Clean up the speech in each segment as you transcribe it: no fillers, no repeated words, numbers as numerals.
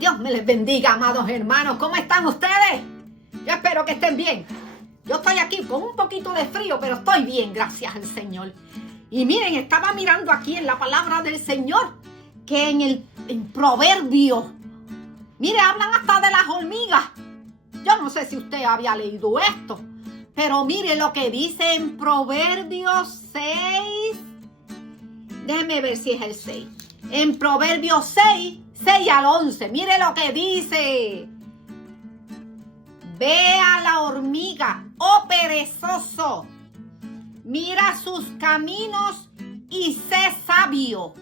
Dios me les bendiga, amados hermanos. ¿Cómo están ustedes? Yo espero que estén bien. Yo estoy aquí con un poquito de frío, pero estoy bien, gracias al Señor. Y miren, estaba mirando aquí en la palabra del Señor, que en Proverbios, mire, hablan hasta de las hormigas. Yo no sé si usted había leído esto, pero mire lo que dice en Proverbios 6. Déjeme ver si es el 6. En Proverbios 6 al 11. Mire lo que dice. Ve a la hormiga, oh perezoso. Mira sus caminos y sé sabio.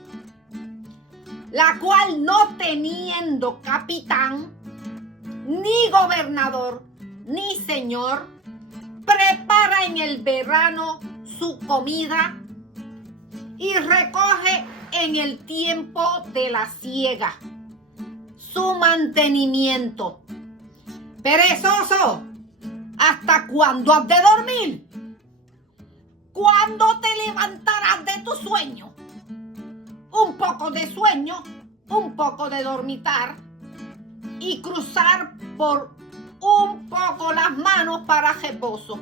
La cual no teniendo capitán, ni gobernador, ni señor, prepara en el verano su comida y recoge en el tiempo de la siega su mantenimiento. Perezoso, ¿hasta cuándo has de dormir? ¿Cuándo te levantarás de tu sueño? Un poco de sueño, un poco de dormitar y cruzar por un poco las manos para reposo.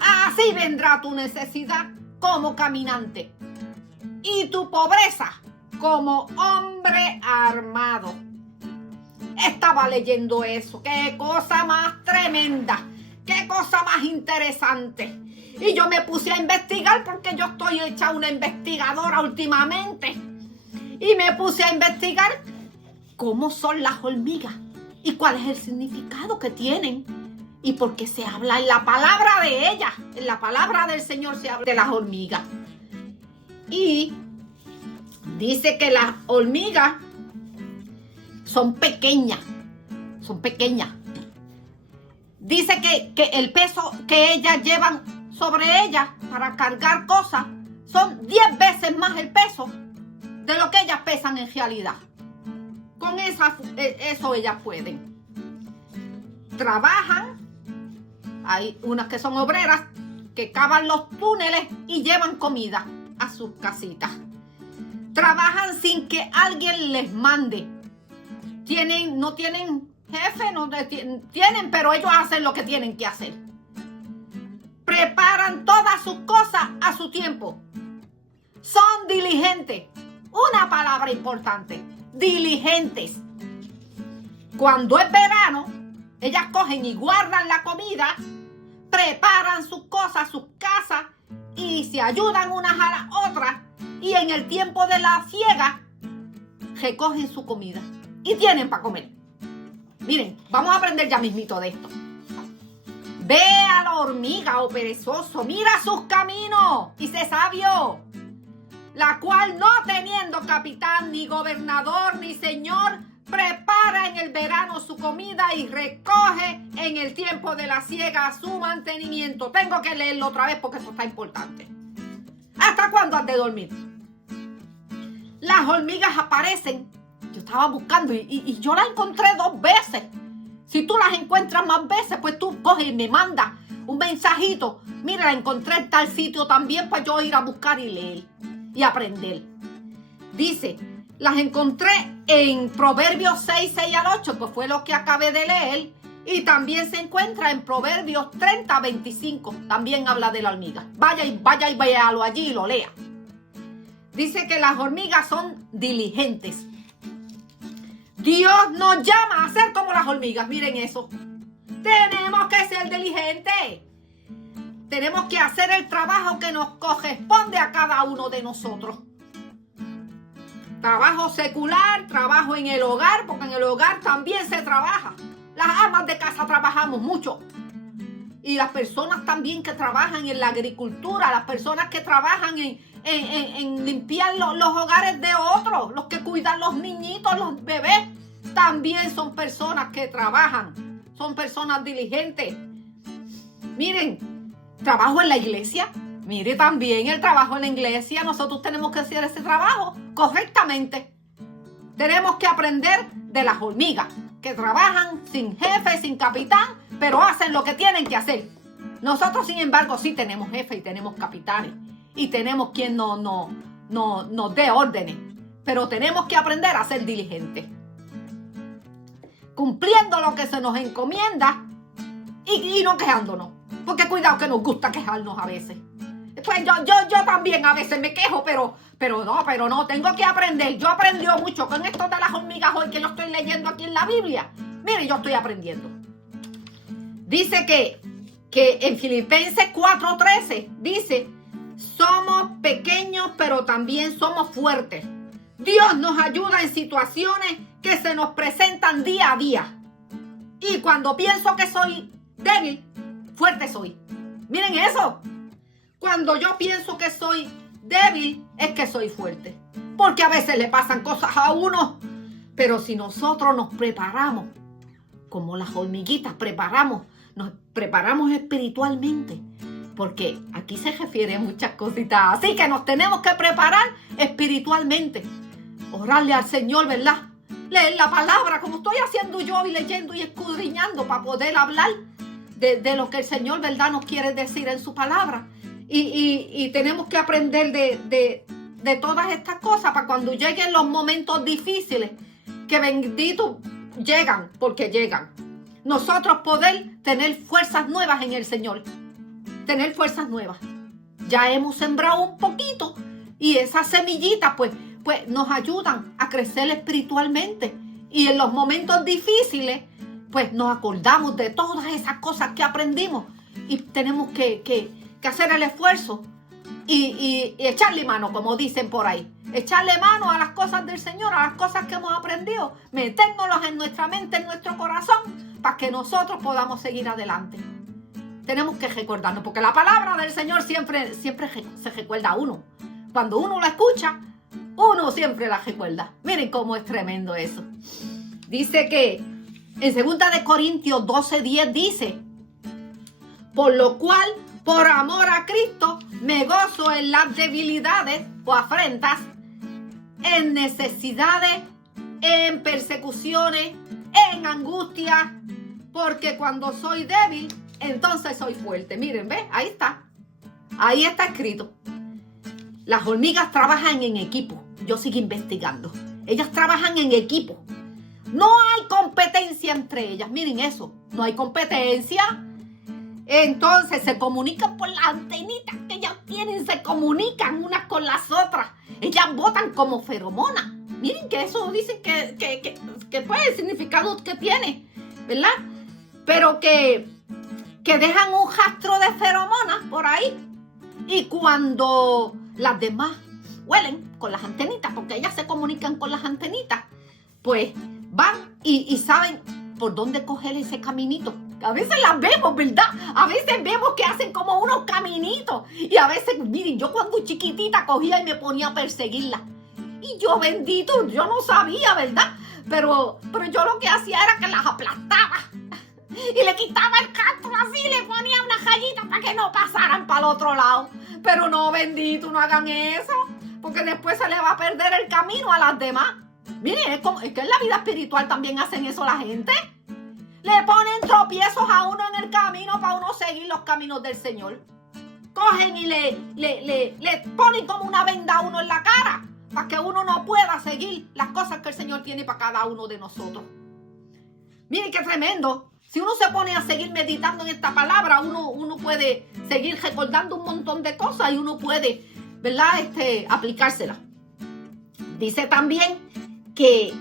Así vendrá tu necesidad como caminante y tu pobreza como hombre armado. Estaba leyendo eso. ¡Qué cosa más tremenda! ¡Qué cosa más interesante! Y yo me puse a investigar porque yo estoy hecha una investigadora últimamente. Y me puse a investigar cómo son las hormigas y cuál es el significado que tienen. Y por qué se habla en la palabra de ellas. En la palabra del Señor se habla de las hormigas. Y dice que las hormigas son pequeñas. Dice que el peso que ellas llevan sobre ellas para cargar cosas son 10 veces más el peso de lo que ellas pesan en realidad. Con eso ellas pueden. Trabajan. Hay unas que son obreras que cavan los túneles y llevan comida a sus casitas. Trabajan sin que alguien les mande. No tienen jefe, tienen, pero ellos hacen lo que tienen que hacer. Preparan todas sus cosas a su tiempo. Son diligentes. Una palabra importante. Diligentes. Cuando es verano, ellas cogen y guardan la comida, preparan sus cosas, sus casas y se ayudan unas a las otras. Y en el tiempo de la siega, recogen su comida y tienen para comer. Miren, vamos a aprender ya mismito de esto. Ve a la hormiga, oh perezoso, mira sus caminos y sé sabio, la cual no teniendo capitán, ni gobernador, ni señor, prepara en el verano su comida y recoge en el tiempo de la siega su mantenimiento. Tengo que leerlo otra vez porque esto está importante. ¿Hasta cuándo has de dormir? Las hormigas aparecen. Yo estaba buscando y yo las encontré 2 veces. Si tú las encuentras más veces, pues tú coges y me mandas un mensajito. Mira, la encontré en tal sitio también para yo ir a buscar y leer y aprender. Dice, las encontré en Proverbios 6 al 8, pues fue lo que acabé de leer. Y también se encuentra en Proverbios 30, 25. También habla de la hormiga. Vaya y véalo allí y lo lea. Dice que las hormigas son diligentes. Dios nos llama a ser como las hormigas. Miren eso. Tenemos que ser diligentes. Tenemos que hacer el trabajo que nos corresponde a cada uno de nosotros. Trabajo secular, trabajo en el hogar, porque en el hogar también se trabaja. Las amas de casa trabajamos mucho. Y las personas también que trabajan en la agricultura, las personas que trabajan en limpiar los hogares de otros, los que cuidan los niñitos, los bebés, también son personas que trabajan, son personas diligentes. Miren, trabajo en la iglesia, mire también el trabajo en la iglesia, nosotros tenemos que hacer ese trabajo correctamente. Tenemos que aprender de las hormigas, que trabajan sin jefe, sin capitán, pero hacen lo que tienen que hacer. Nosotros, sin embargo, sí tenemos jefe y tenemos capitanes. Y tenemos quien nos dé órdenes. Pero tenemos que aprender a ser diligentes. cumpliendo lo que se nos encomienda y no quejándonos. Porque cuidado que nos gusta quejarnos a veces. Pues yo también a veces me quejo, pero no, tengo que aprender. Yo aprendí mucho con esto de las hormigas hoy que yo estoy leyendo aquí en la Biblia. Mire, yo estoy aprendiendo. Dice que en Filipenses 4:13 dice, somos pequeños pero también somos fuertes. Dios nos ayuda en situaciones que se nos presentan día a día. Y cuando pienso que soy débil, fuerte soy. Miren eso. Cuando yo pienso que soy débil, es que soy fuerte. Porque a veces le pasan cosas a uno. Pero si nosotros nos preparamos, como las hormiguitas nos preparamos espiritualmente. Porque aquí se refiere a muchas cositas. Así que nos tenemos que preparar espiritualmente. Orarle al Señor, ¿verdad? Leer la palabra, como estoy haciendo yo, y leyendo y escudriñando para poder hablar de lo que el Señor, ¿verdad?, nos quiere decir en su palabra. Y tenemos que aprender de todas estas cosas para cuando lleguen los momentos difíciles, que bendito llegan, porque llegan. Nosotros poder tener fuerzas nuevas en el Señor. Tener fuerzas nuevas. Ya hemos sembrado un poquito y esas semillitas pues nos ayudan a crecer espiritualmente. Y en los momentos difíciles pues nos acordamos de todas esas cosas que aprendimos y tenemos que hacer el esfuerzo y echarle mano, como dicen por ahí. Echarle mano a las cosas del Señor, a las cosas que hemos aprendido, metérnoslas en nuestra mente, en nuestro corazón, para que nosotros podamos seguir adelante. Tenemos que recordarnos, porque la palabra del Señor siempre se recuerda a uno. Cuando uno la escucha, uno siempre la recuerda. Miren cómo es tremendo eso. Dice que en 2 Corintios 12:10 dice, por lo cual, por amor a Cristo, me gozo en las debilidades o afrentas, en necesidades, en persecuciones, en angustia, porque cuando soy débil, entonces soy fuerte. Miren, ¿ves? Ahí está. Ahí está escrito. Las hormigas trabajan en equipo. Yo sigo investigando. Ellas trabajan en equipo. No hay competencia entre ellas. Miren eso. No hay competencia. Entonces se comunican por las antenitas que ellas tienen. Se comunican unas con las otras. Ellas botan como feromonas. Miren que eso dicen que fue el significado que tiene, ¿verdad? Pero que dejan un rastro de feromonas por ahí. Y cuando las demás huelen con las antenitas, porque ellas se comunican con las antenitas, pues van y saben por dónde coger ese caminito. A veces las vemos, ¿verdad? A veces vemos que hacen como unos caminitos. Y a veces, miren, yo cuando chiquitita cogía y me ponía a perseguirla. Y yo, bendito, yo no sabía, ¿verdad? Pero yo lo que hacía era que las aplastaba. Y le quitaba el castro así, le ponía una rayita para que no pasaran para el otro lado. Pero no, bendito, no hagan eso. Porque después se le va a perder el camino a las demás. Miren, es que en la vida espiritual también hacen eso la gente. Le ponen tropiezos a uno en el camino para uno seguir los caminos del Señor. Cogen y le ponen como una venda a uno en la cara para que uno no pueda seguir las cosas que el Señor tiene para cada uno de nosotros. Miren qué tremendo. Si uno se pone a seguir meditando en esta palabra, uno puede seguir recordando un montón de cosas y uno puede, ¿verdad?, aplicársela. Dice también que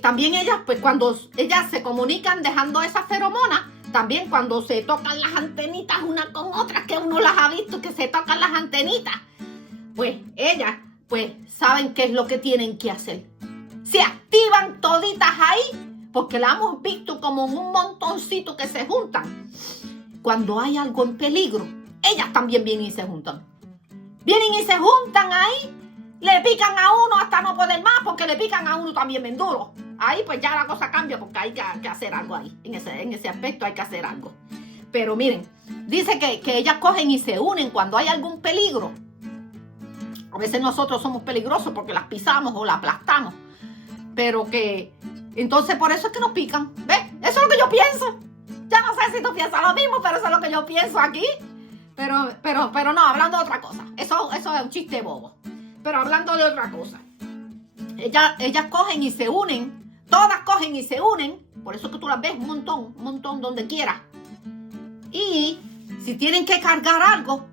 también ellas, pues cuando ellas se comunican dejando esas feromonas, también cuando se tocan las antenitas una con otra, que uno las ha visto que se tocan las antenitas, pues ellas pues saben qué es lo que tienen que hacer. Se activan toditas ahí, porque la hemos visto como un montoncito que se juntan. Cuando hay algo en peligro, ellas también vienen y se juntan. Vienen y se juntan ahí, le pican a uno hasta no poder más, porque le pican a uno también bien duro. Ahí pues ya la cosa cambia, porque hay que hacer algo ahí. En ese aspecto hay que hacer algo. Pero miren, dice que ellas cogen y se unen cuando hay algún peligro. A veces nosotros somos peligrosos porque las pisamos o las aplastamos. Pero que entonces por eso es que nos pican. ¿Ves? Eso es lo que yo pienso. Ya no sé si tú piensas lo mismo, pero eso es lo que yo pienso aquí. Pero no, hablando de otra cosa. Eso es un chiste bobo. Pero hablando de otra cosa. Ellas cogen y se unen. Todas cogen y se unen Por eso que tú las ves un montón, donde quiera. Y si tienen que cargar algo,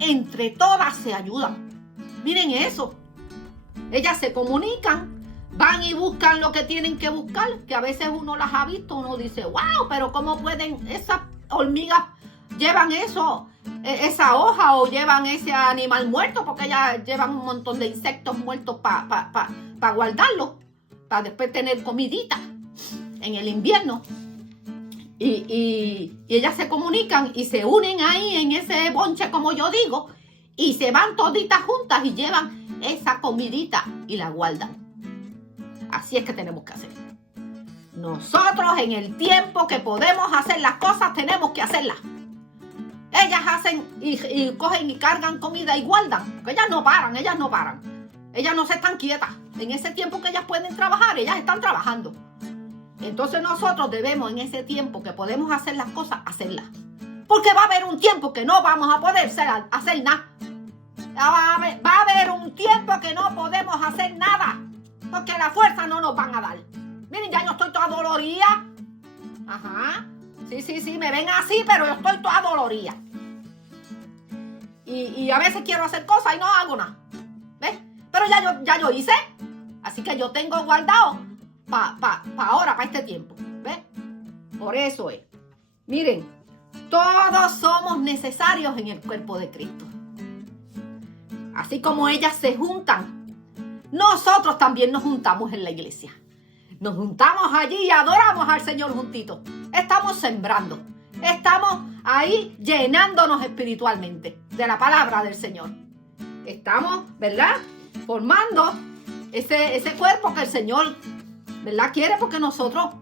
entre todas se ayudan. Miren eso. Ellas se comunican, van y buscan lo que tienen que buscar, que a veces uno las ha visto, uno dice, wow, pero ¿cómo pueden esas hormigas llevan eso, esa hoja o llevan ese animal muerto? Porque ellas llevan un montón de insectos muertos para guardarlo, para después tener comidita en el invierno. Y ellas se comunican y se unen ahí en ese bonche, como yo digo, y se van toditas juntas y llevan esa comidita y la guardan. Así es que tenemos que hacer. Nosotros en el tiempo que podemos hacer las cosas, tenemos que hacerlas. Ellas hacen y cogen y cargan comida y guardan, porque ellas no paran. Ellas no se están quietas. En ese tiempo que ellas pueden trabajar, ellas están trabajando. Entonces nosotros debemos en ese tiempo que podemos hacer las cosas, hacerlas. Porque va a haber un tiempo que no vamos a poder hacer nada. Va a haber un tiempo que no podemos hacer nada. Porque la fuerza no nos van a dar. Miren, ya yo estoy toda dolorida. Ajá. Sí, me ven así, pero yo estoy toda dolorida. Y a veces quiero hacer cosas y no hago nada. ¿Ves? Pero ya yo hice. Así que yo tengo guardado para ahora, para este tiempo. ¿Ves? Por eso es. Miren, todos somos necesarios en el cuerpo de Cristo. Así como ellas se juntan, nosotros también nos juntamos en la iglesia. Nos juntamos allí y adoramos al Señor juntitos. Estamos sembrando. Estamos ahí llenándonos espiritualmente de la palabra del Señor. Estamos, ¿verdad?, formando ese cuerpo que el Señor, ¿verdad?, quiere, porque nosotros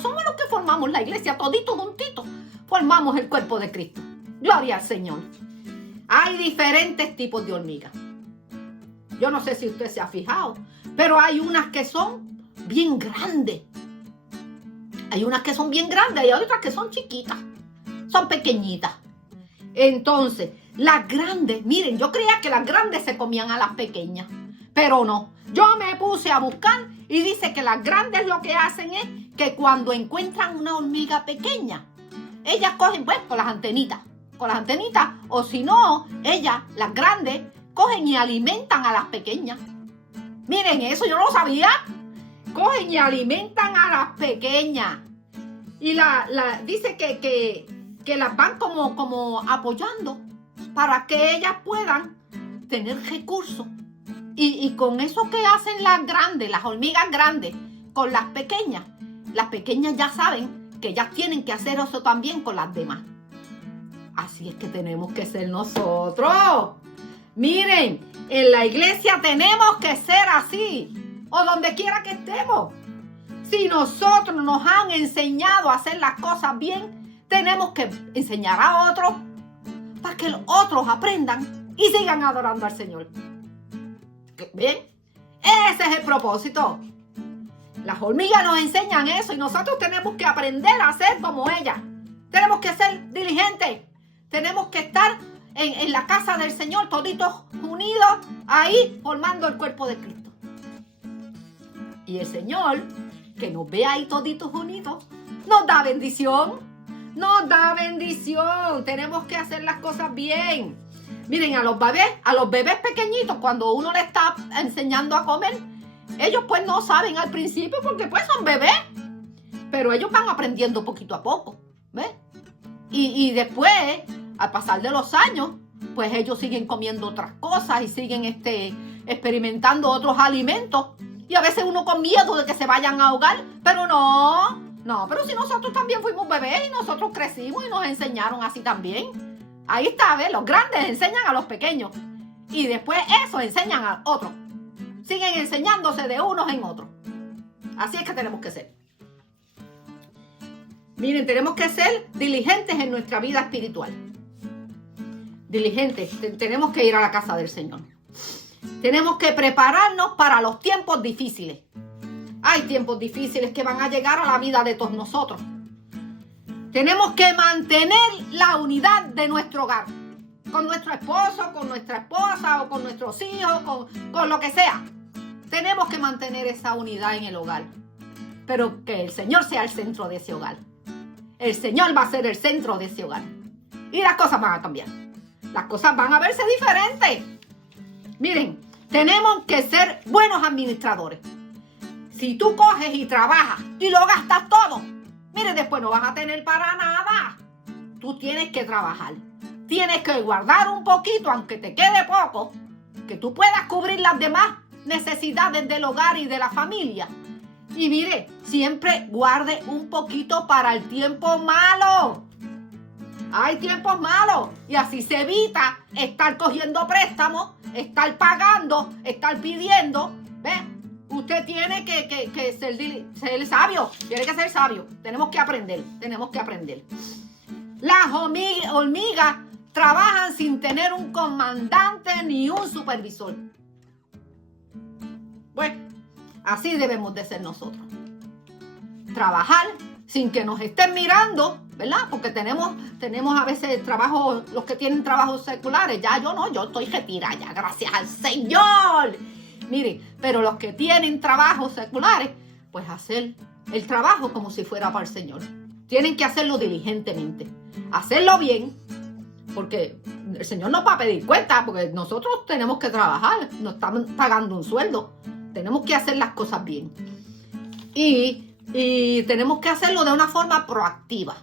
somos los que formamos la iglesia, toditos juntitos. Formamos el cuerpo de Cristo. Gloria al Señor. Hay diferentes tipos de hormigas. Yo no sé si usted se ha fijado, pero hay unas que son bien grandes. Hay unas que son bien grandes y hay otras que son chiquitas. Son pequeñitas. Entonces, las grandes, miren, yo creía que las grandes se comían a las pequeñas, pero no. Yo me puse a buscar y dice que las grandes lo que hacen es que cuando encuentran una hormiga pequeña, ellas cogen, pues, con las antenitas, o si no, ellas, las grandes, cogen y alimentan a las pequeñas. Miren, eso yo no lo sabía. Cogen y alimentan a las pequeñas. Y dice que las van como apoyando para que ellas puedan tener recursos. Y con eso que hacen las grandes, las hormigas grandes, con las pequeñas ya saben que ellas tienen que hacer eso también con las demás. Así es que tenemos que ser nosotros. Miren, en la iglesia tenemos que ser así, o donde quiera que estemos. Si nosotros nos han enseñado a hacer las cosas bien, tenemos que enseñar a otros para que los otros aprendan y sigan adorando al Señor. ¿Bien? Ese es el propósito. Las hormigas nos enseñan eso y nosotros tenemos que aprender a ser como ellas. Tenemos que ser diligentes. Tenemos que estar en la casa del Señor, toditos unidos, ahí formando el cuerpo de Cristo. Y el Señor, que nos ve ahí toditos unidos, nos da bendición. Nos da bendición. Tenemos que hacer las cosas bien. Miren, a los bebés pequeñitos, cuando uno les está enseñando a comer, ellos pues no saben al principio porque pues son bebés. Pero ellos van aprendiendo poquito a poco. ¿Ves? Y después, al pasar de los años, pues ellos siguen comiendo otras cosas y siguen experimentando otros alimentos. Y a veces uno con miedo de que se vayan a ahogar, pero no, pero si nosotros también fuimos bebés y nosotros crecimos y nos enseñaron así también. Ahí está, ¿ves? Los grandes enseñan a los pequeños y después eso enseñan a otros. Siguen enseñándose de unos en otros. Así es que tenemos que ser. Miren, tenemos que ser diligentes en nuestra vida espiritual. Diligentes, tenemos que ir a la casa del Señor. Tenemos que prepararnos para los tiempos difíciles. Hay tiempos difíciles que van a llegar a la vida de todos nosotros. Tenemos que mantener la unidad de nuestro hogar. Con nuestro esposo, con nuestra esposa o con nuestros hijos, con lo que sea. Tenemos que mantener esa unidad en el hogar. pero que el Señor sea el centro de ese hogar. El Señor va a ser el centro de ese hogar. Y las cosas van a cambiar. Las cosas van a verse diferentes. Miren, tenemos que ser buenos administradores. Si tú coges y trabajas y lo gastas todo, mire, después no vas a tener para nada. Tú tienes que trabajar. Tienes que guardar un poquito, aunque te quede poco, que tú puedas cubrir las demás necesidades del hogar y de la familia. Y mire, siempre guarde un poquito para el tiempo malo. Hay tiempos malos y así se evita estar cogiendo préstamos, estar pagando, estar pidiendo. ¿Ves? Usted tiene que ser sabio, tiene que ser sabio. Tenemos que aprender. Las hormigas trabajan sin tener un comandante ni un supervisor. Bueno, así debemos de ser nosotros. Trabajar sin que nos estén mirando, ¿verdad? Porque tenemos a veces trabajo, los que tienen trabajos seculares. Ya yo no, yo estoy retirada ya, gracias al Señor. Mire, pero los que tienen trabajos seculares, pues hacer el trabajo como si fuera para el Señor. Tienen que hacerlo diligentemente, hacerlo bien, porque el Señor nos va a pedir cuenta, porque nosotros tenemos que trabajar, nos están pagando un sueldo, tenemos que hacer las cosas bien. Y tenemos que hacerlo de una forma proactiva.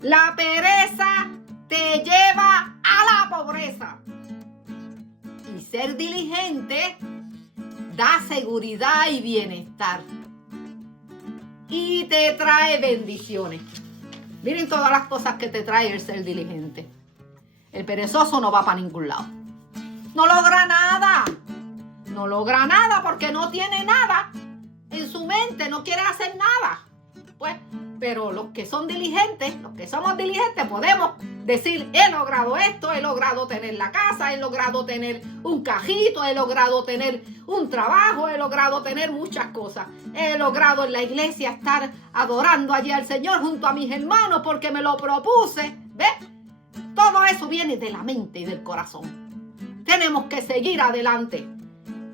La pereza te lleva a la pobreza. Y ser diligente da seguridad y bienestar. Y te trae bendiciones. Miren todas las cosas que te trae el ser diligente. El perezoso no va para ningún lado. No logra nada. No logra nada porque no tiene nada en su mente, no quiere hacer nada. Pues, pero los que son diligentes, los que somos diligentes, podemos decir, he logrado esto, he logrado tener la casa, he logrado tener un cajito, he logrado tener un trabajo, he logrado tener muchas cosas. He logrado en la iglesia estar adorando allí al Señor junto a mis hermanos porque me lo propuse. ¿Ves? Todo eso viene de la mente y del corazón. Tenemos que seguir adelante.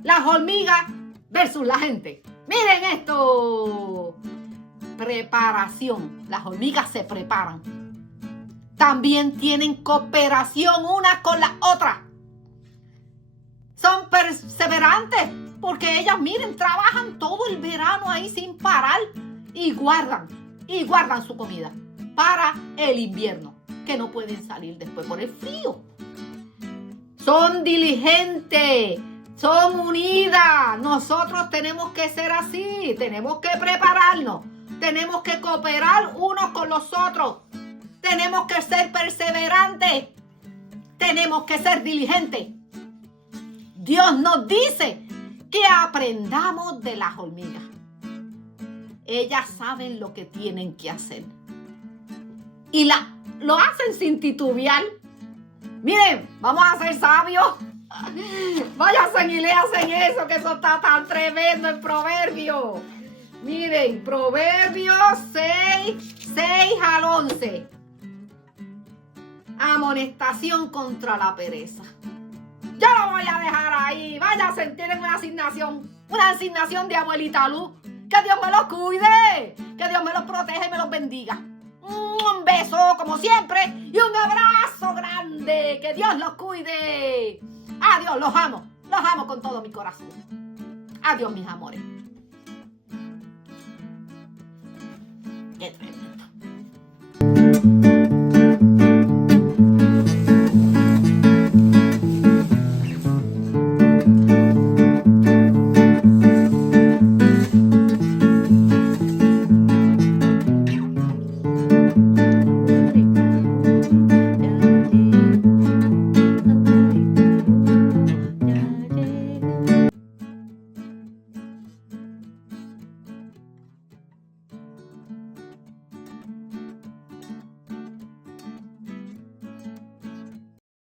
Las hormigas versus la gente. Miren esto. Preparación. Las hormigas se preparan. También tienen cooperación una con la otra. Son perseverantes porque ellas, miren, trabajan todo el verano ahí sin parar y guardan su comida para el invierno, que no pueden salir después por el frío. Son diligentes. Son unidas. Nosotros tenemos que ser así. Tenemos que prepararnos. Tenemos que cooperar unos con los otros. Tenemos que ser perseverantes. Tenemos que ser diligentes. Dios nos dice que aprendamos de las hormigas. Ellas saben lo que tienen que hacer. Y lo hacen sin titubear. Miren, vamos a ser sabios. Váyanse y léanse eso, que eso está tan tremendo en Proverbios. Miren, Proverbios 6 al 11. Amonestación contra la pereza. Yo lo voy a dejar ahí. Váyanse, tienen una asignación de abuelita Luz. Que Dios me los cuide. Que Dios me los proteja y me los bendiga. Un beso, como siempre, y un abrazo grande. Que Dios los cuide. Adiós, los amo con todo mi corazón. Adiós, mis amores. Qué tremendo.